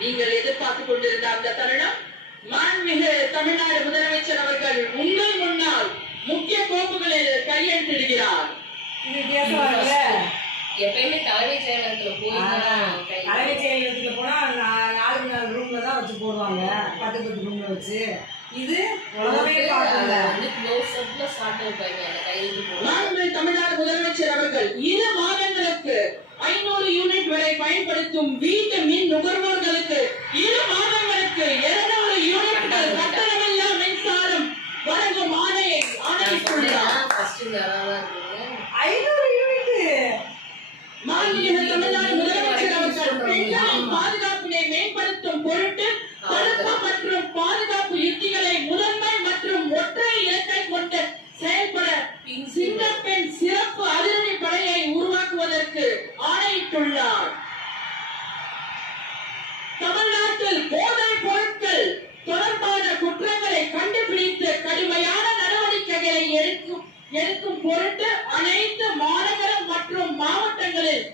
நீங்கள் எதிர்பார்த்துக் கொண்டிருந்த அந்த தருணம் மாண்புமிகு தமிழ்நாடு முதலமைச்சர் அவர்கள் உங்கள் முன்னால் முக்கிய கோப்புகளில் கையெழுத்திடுகிறார். எப்பயுமே தலைமைச் செயலகத்துல போய் தலைமைச் செயலகத்துல போனா 4 ரூம்ல தான் வச்சு போடுவாங்க, 10 ரூம்ல வச்சு. இது உலகமே பார்க்கல. தமிழ்நாடு முதலமைச்சர் அவர்கள் 2 மாதங்களுக்கு 500 யூனிட் வரை பயன்படுத்தும் வீட்டு மின் நுகர்வோர்களுக்கு 2 மாதங்களுக்கு 200 யூனிட்கள் கட்டணமில்லா மின்சாரம் வழங்கும் ஆணையிட்டுள்ளார். 500 யூனிட் மாண்புமிகு தமிழ்நாடு முதலமைச்சர் அவர்கள் பெண்களின் பாதுகாப்பினை மேம்படுத்தும் பொருட்டு தடுப்பு மற்றும் பாதுகாப்பு யுக்திகளை முதன்மை மற்றும் ஒற்றை இலக்கை கொண்டு செயல்பட சிங்கப்பெண் சிறப்பு அதிரடி படையை உருவாக்குவதற்கு ஆணையிட்டுள்ளார். தமிழ்நாட்டில் போதைப் பொருட்கள் தொடர்பான குற்றங்களை கண்டுபிடித்து கடுமையான நடவடிக்கைகளை எடுக்கும் பொருட்டு அனைத்து மாநகர மற்றும் மாவட்டங்களில்